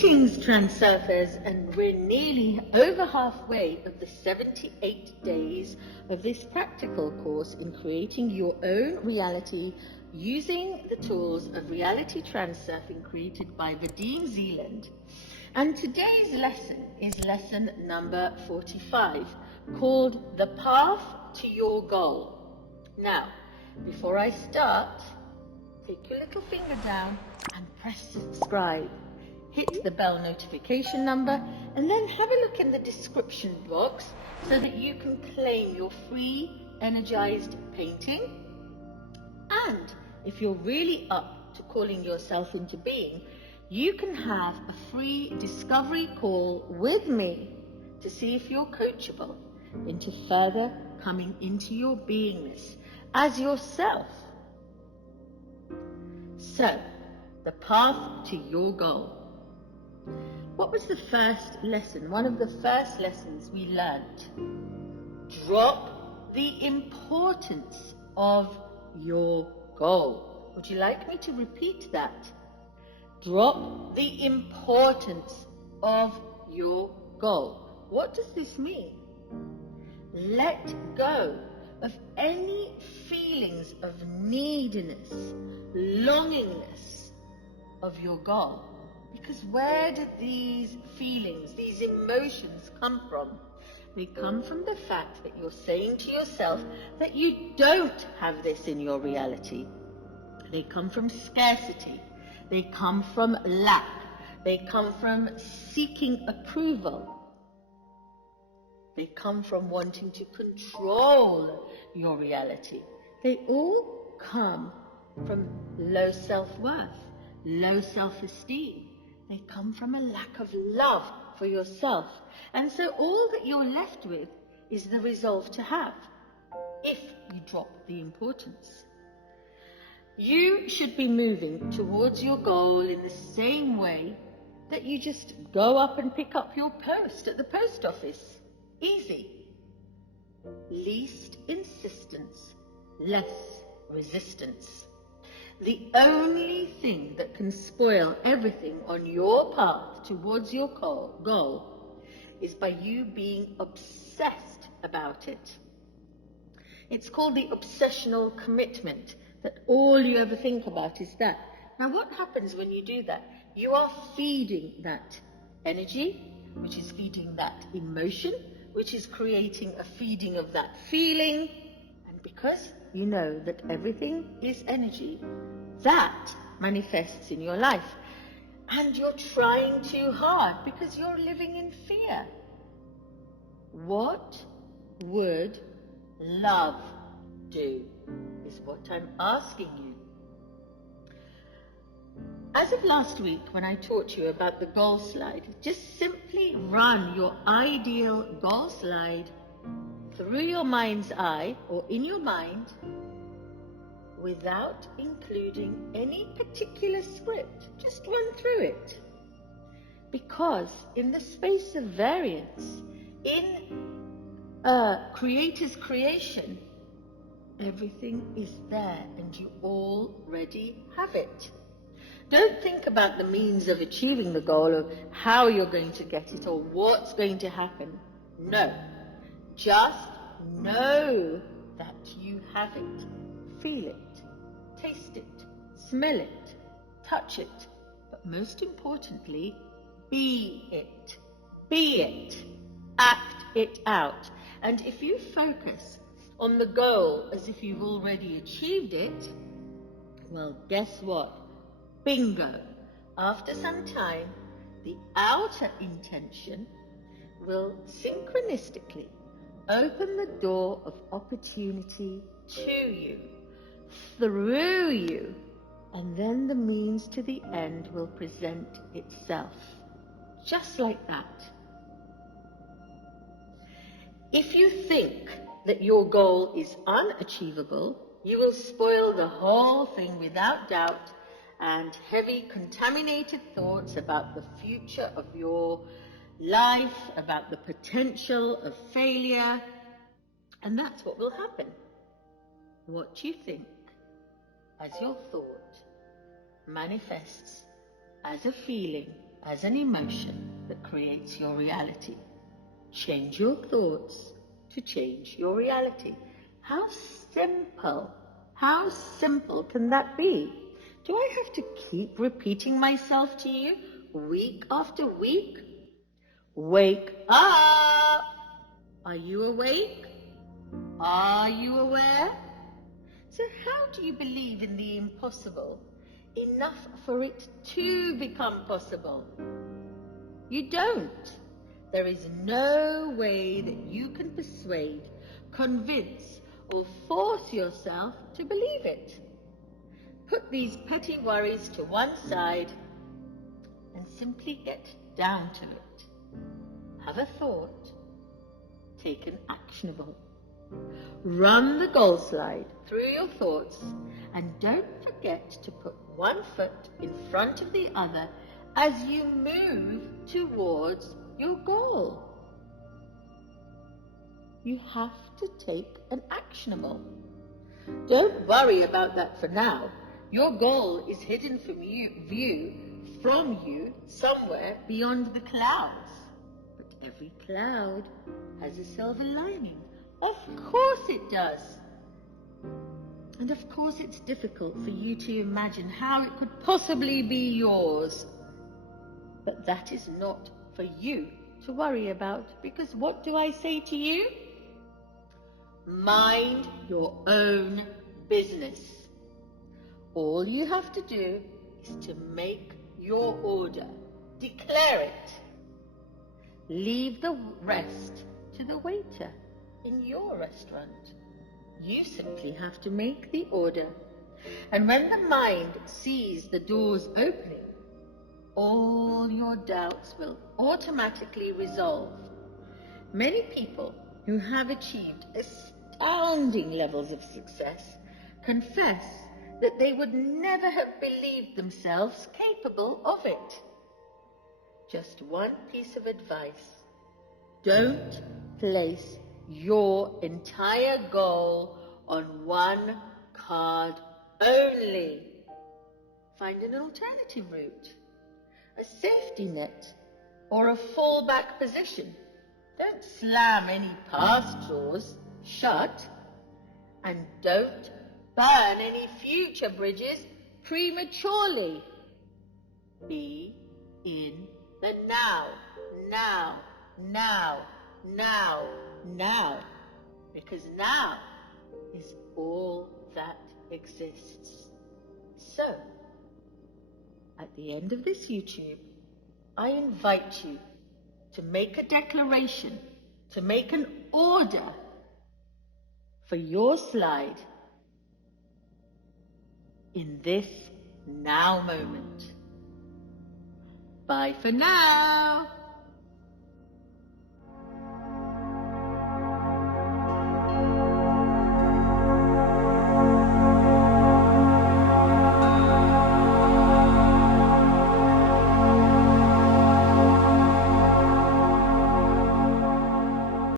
Greetings, Transurfers, and we're nearly over halfway of the 78 days of this practical course in creating your own reality using the tools of reality transurfing created by Vadine Zealand. And today's lesson is lesson number 45, called The Path to Your Goal. Now, before I start, take your little finger down and press subscribe. Hit the bell notification number and then have a look in the description box so that you can claim your free energized painting. And if you're really up to calling yourself into being, you can have a free discovery call with me to see if you're coachable into further coming into your beingness as yourself. So, the path to your goal. What was the first lesson? One of the first lessons we learned. Drop the importance of your goal. Would you like me to repeat that? Drop the importance of your goal. What does this mean? Let go of any feelings of neediness, longingness of your goal. Because where do these feelings, these emotions come from? They come from the fact that you're saying to yourself that you don't have this in your reality. They come from scarcity. They come from lack. They come from seeking approval. They come from wanting to control your reality. They all come from low self-worth, low self-esteem. They come from a lack of love for yourself. And so all that you're left with is the resolve to have, if you drop the importance. You should be moving towards your goal in the same way that you just go up and pick up your post at the post office. Easy. Least insistence, less resistance. The only thing that can spoil everything on your path towards your goal is by you being obsessed about it. It's called the obsessional commitment, that all you ever think about is that. Now, what happens when you do that? You are feeding that energy, which is feeding that emotion, which is creating a feeding of that feeling. And because you know that everything is energy, that manifests in your life. And you're trying too hard because you're living in fear. What would love do, is what I'm asking you. As of last week, when I taught you about the goal slide, just simply run your ideal goal slide through your mind's eye or in your mind without including any particular script. Just run through it. Because in the space of variance, in a creator's creation, everything is there and you already have it. Don't think about the means of achieving the goal, or how you're going to get it, or what's going to happen. No. Just know that you have it. Feel it. Taste it. Smell it. Touch it. But most importantly, be it. Be it. Act it out. And if you focus on the goal as if you've already achieved it, well, guess what? Bingo. After some time, the outer intention will synchronistically open the door of opportunity to you, through you, and then the means to the end will present itself. Just like that. If you think that your goal is unachievable, you will spoil the whole thing without doubt, and heavy contaminated thoughts about the future of your life, about the potential of failure, and that's what will happen. What you think as your thought manifests as a feeling as an emotion that creates your reality. Change your thoughts to change your reality. How simple can that be? Do I have to keep repeating myself to you week after week? Wake up! Are you awake? Are you aware? So how do you believe in the impossible enough for it to become possible? You don't. There is no way that you can persuade, convince, or force yourself to believe it. Put these petty worries to one side and simply get down to it. Have a thought. Take an actionable. Run the goal slide through your thoughts and don't forget to put one foot in front of the other as you move towards your goal. You have to take an actionable. Don't worry about that for now. Your goal is hidden from you somewhere beyond the clouds. But every cloud has a silver lining. Of course it does. And of course it's difficult for you to imagine how it could possibly be yours. But that is not for you to worry about, because what do I say to you? Mind your own business. All you have to do is to make your order. Declare it. Leave the rest to the waiter in your restaurant. You simply have to make the order. And when the mind sees the doors opening, all your doubts will automatically resolve. Many people who have achieved astounding levels of success confess that they would never have believed themselves capable of it. Just one piece of advice. Don't place your entire goal on one card only. Find an alternative route, a safety net, or a fallback position. Don't slam any past doors shut, and don't burn any future bridges prematurely. Be in the now, now, now, now, now, because now is all that exists. So, at the end of this YouTube, I invite you to make a declaration, to make an order for your slide in this now moment. Bye for now.